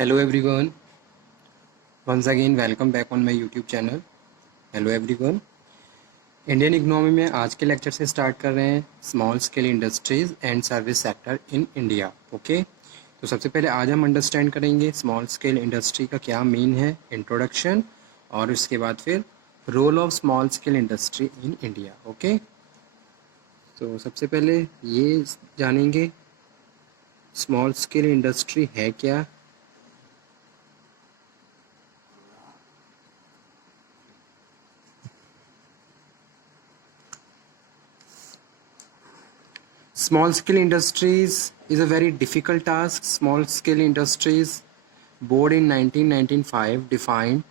Hello everyone. Once again welcome back on my YouTube channel. Hello everyone. Indian economy में आज के लेक्चर से स्टार्ट कर रहे हैं small scale industries and service sector in India. Okay, तो सबसे पहले आज हम अंडरस्टैंड करेंगे स्मॉल स्केल इंडस्ट्री का क्या मीन है, इंट्रोडक्शन, और उसके बाद फिर role of small scale industry in India. Okay, तो सबसे पहले ये जानेंगे स्मॉल स्केल इंडस्ट्री है क्या. Small scale industries is a very difficult task. Small scale industries board in 1995 defined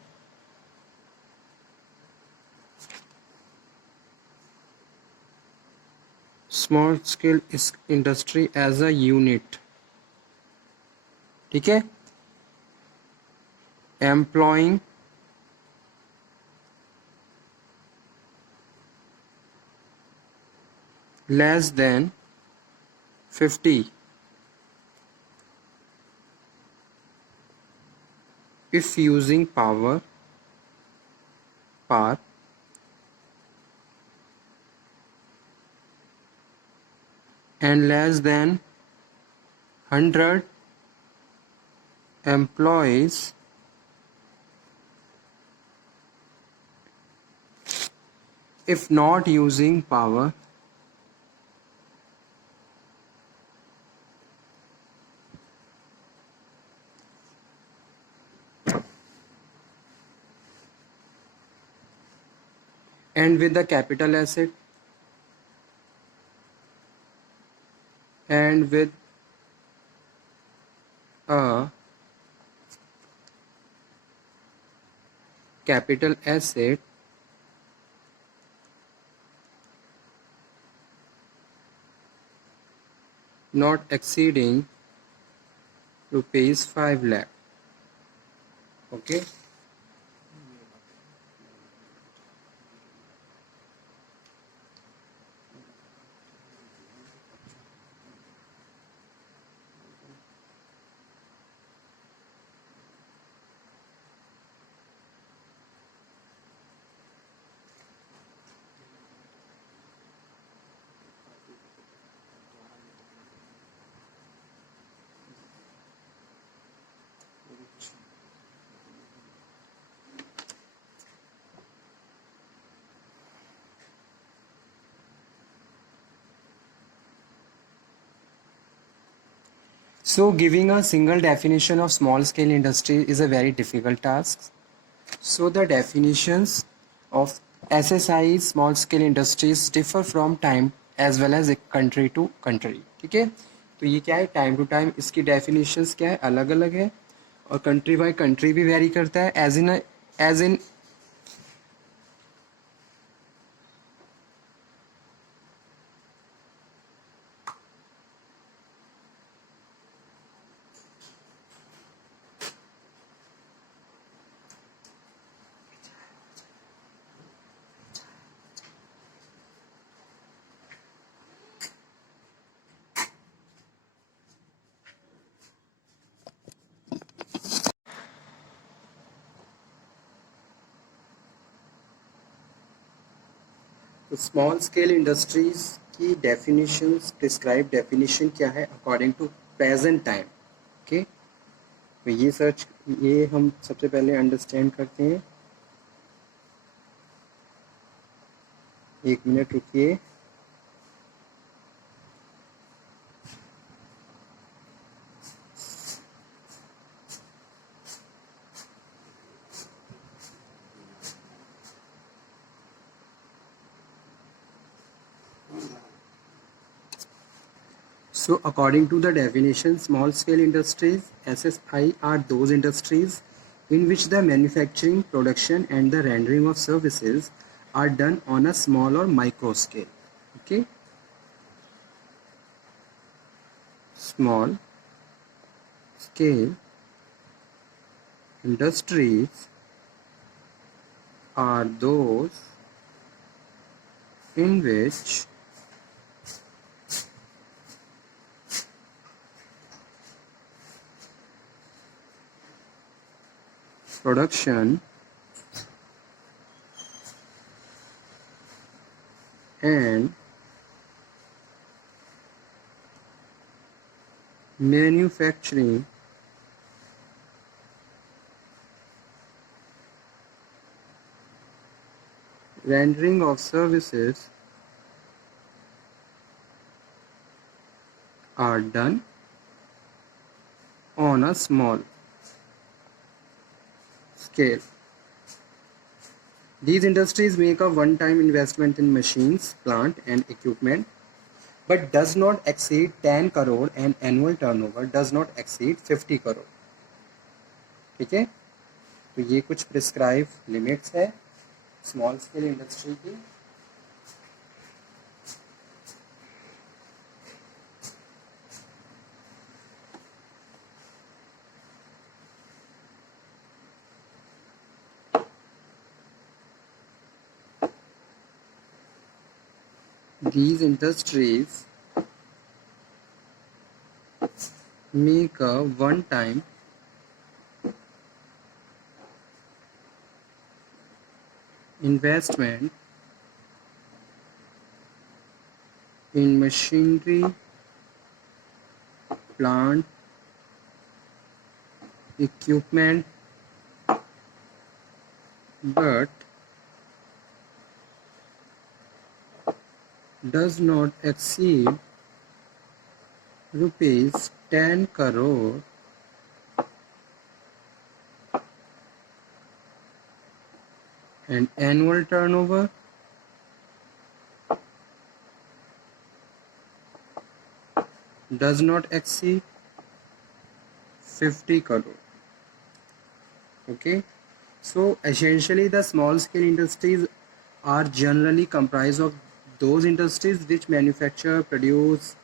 small scale industry as a unit, ठीक है, employing less than 50 if using power and less than 100 employees if not using power and with the capital asset and with a capital asset not exceeding rupees 5 lakh. Okay. So giving a single definition of small scale industry is a very difficult task. So the definitions of SSI small scale industries differ from time as well as country to country. ठीक है, तो ये क्या है, time to time इसकी definitions क्या है, अलग अलग है, और कंट्री बाय कंट्री भी वेरी करता है. एज इन तो स्मॉल स्केल इंडस्ट्रीज की डेफिनेशंस, डिस्क्राइब डेफिनेशन क्या है according to present time. Okay, तो ये हम सबसे पहले अंडरस्टैंड करते हैं. एक मिनट रुकिए. So according to the definition, small scale industries SSI are those industries in which the manufacturing, production and the rendering of services are done on a small or micro scale. Okay, small scale industries are those in which production and manufacturing rendering of services are done on a small scale. These industries make a one-time investment in machines, plant and equipment, but does not exceed 10 crore and annual turnover does not exceed 50 crore. ठीक है, तो ये कुछ prescribe limits है small scale industry की. These industries make a one-time investment in machinery, plant, equipment, but does not exceed rupees 10 crore and annual turnover does not exceed 50 crore. Okay, so essentially the small scale industries are generally comprised of those industries which manufacture, produce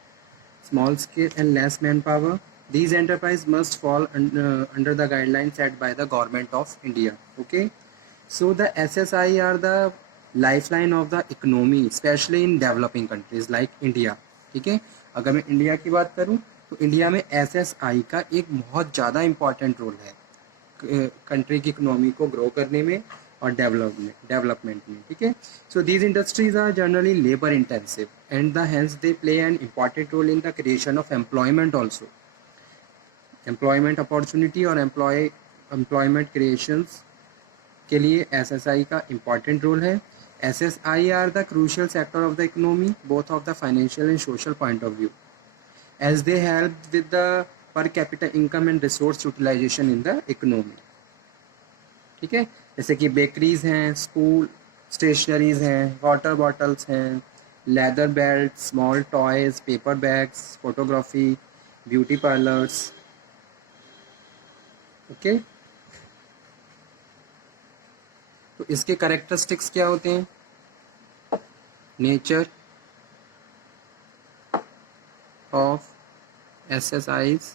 small scale and less manpower. These enterprises must fall under the guidelines set by the government of India. Okay, so the SSI are the lifeline of the economy, especially in developing countries like India. ठीक है, अगर मैं इंडिया की बात करूं तो इंडिया में SSI का एक बहुत ज़्यादा इम्पॉर्टेंट रोल है कंट्री की इकोनॉमी को ग्रो करने में और डेवलपमेंट में. ठीक है, so these industries are generally labour intensive and the hence they play an important role in the creation of employment also. Employment opportunity और एम्प्लॉयमेंट क्रिएशंस के लिए SSI का इम्पॉर्टेंट रोल है. SSI are the crucial sector of the economy both of the financial and social point of view as they help with the per capita income and resource utilization in the economy. ठीक है, जैसे कि बेकरीज हैं, school stationeries हैं, water bottles हैं, leather belt, small toys, paper bags, photography, beauty parlours. Okay, तो इसके कैरेक्टरिस्टिक्स क्या होते हैं? Nature of SSIs,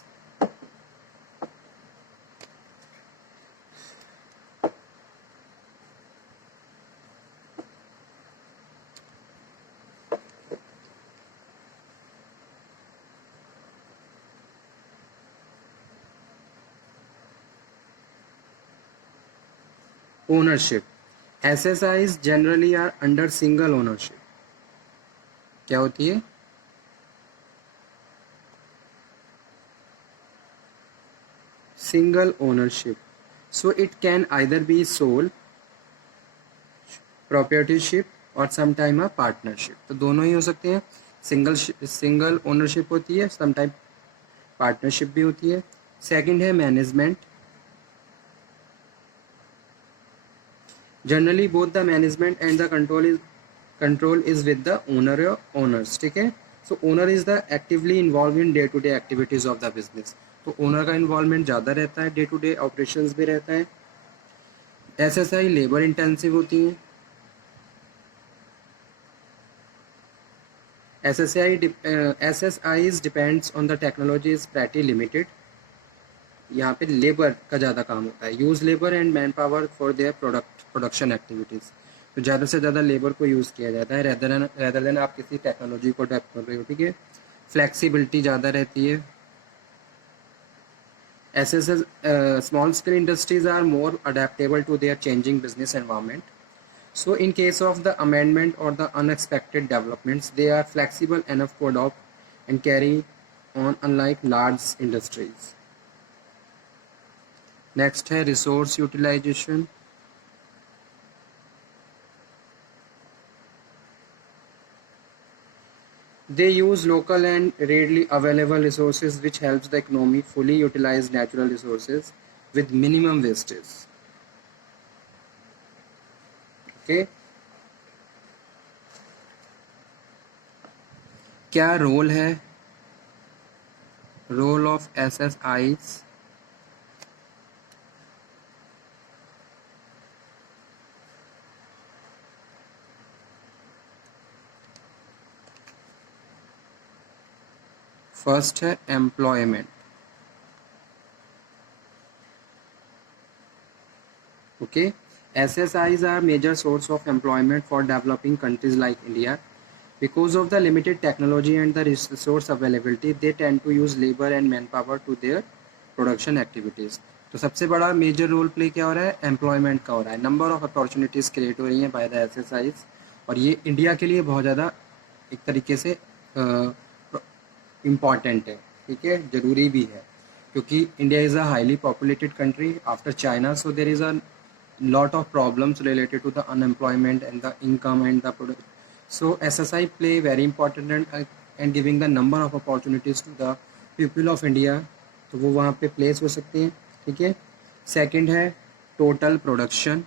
ownership. SSIs generally are under single ownership. क्या होती है? Single ownership. So it can either be sole proprietorship or sometime a partnership. तो दोनों ही हो सकते हैं. सिंगल ओनरशिप होती है, समटाइम पार्टनरशिप भी होती है. सेकंड है management. Generally both the management and the control is with the owner और ओनर्स. ठीक है, so owner is the actively involve in day to day activities of the business. तो ओनर का involvement ज़्यादा रहता है, डे टू डे ऑपरेशंस भी रहता है. SSI लेबर इंटेंसिव होती हैं. SSIs depends on the technology is pretty limited. यहाँ पे लेबर का ज़्यादा काम होता है, use labour and man power for their production activities. तो ज़्यादा से ज़्यादा लेबर को यूज़ किया जाता है रेदर देन आप किसी टेक्नोलॉजी को डेवलप कर रहे हो. ठीक है, फ्लेक्सिबिलिटी ज़्यादा रहती है. SSS, small scale industries are more adaptable to their changing business environment. So in case of the amendment or the unexpected developments, they are flexible enough to adopt and carry on, unlike large industries. Next है resource utilization. They use local and readily available resources, which helps the economy fully utilize natural resources with minimum wastage. Okay. क्या role है? Role of SSIs. First है employment. Okay, SSIs are major source of employment for developing countries like India. Because of the limited technology and the resource availability, they tend to use labor and manpower to their production activities. तो सबसे बड़ा major role play क्या हो रहा है? एम्प्लॉयमेंट का हो रहा है. नंबर ऑफ अपॉर्चुनिटीज क्रिएट हो रही हैं बाय द SSIs, और ये इंडिया के लिए बहुत ज़्यादा एक तरीके से इम्पॉर्टेंट है. ठीक है, ज़रूरी भी है, क्योंकि India is a highly populated country after China. So there is a lot of problems related to the unemployment and the income and the product. So SSI play very important and giving the number of opportunities to the people of India. तो वो वहाँ पे प्लेस हो सकते हैं. ठीक है. Second है total production.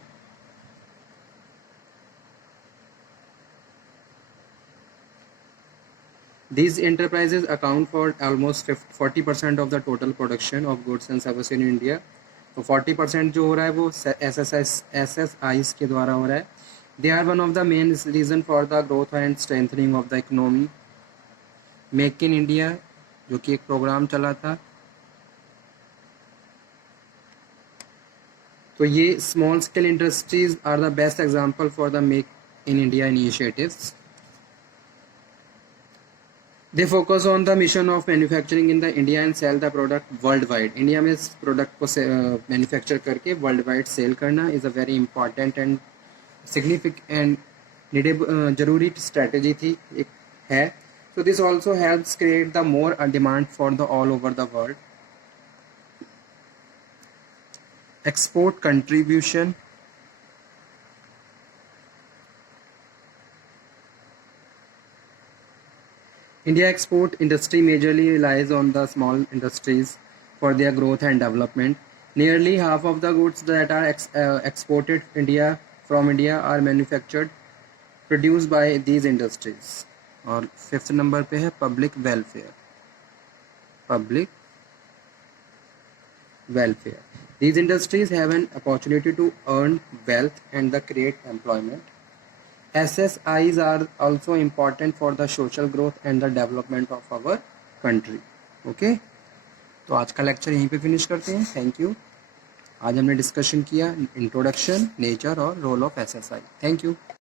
These enterprises account for almost 40% of the total production of goods and services in India. तो 40% जो हो रहा है वो SSIs के द्वारा हो रहा है. They are one of the main reason for the growth and strengthening of the economy. Make in India जो कि एक प्रोग्राम चला था, तो ये small scale industries are the best example for the make in India initiatives. They focus on the mission of manufacturing in the India and sell the product worldwide. India में इस प्रोडक्ट को मैन्युफैक्चर करके वर्ल्ड वाइड सेल करना is a very important and significant and needed जरूरी स्ट्रेटजी थी एक है. So this also helps create the more demand for the all over the world. Export contribution. India export industry majorly relies on the small industries for their growth and development. Nearly half of the goods that are exported from India are manufactured, produced by these industries. और fifth number पे है public welfare. Public welfare. These industries have an opportunity to earn wealth and create employment. SSIs are also important for the social growth and the development of our country. Okay? तो आज का लेक्चर यहीं पे finish करते हैं. Thank you. आज हमने discussion किया इंट्रोडक्शन, नेचर और role of SSI. Thank you.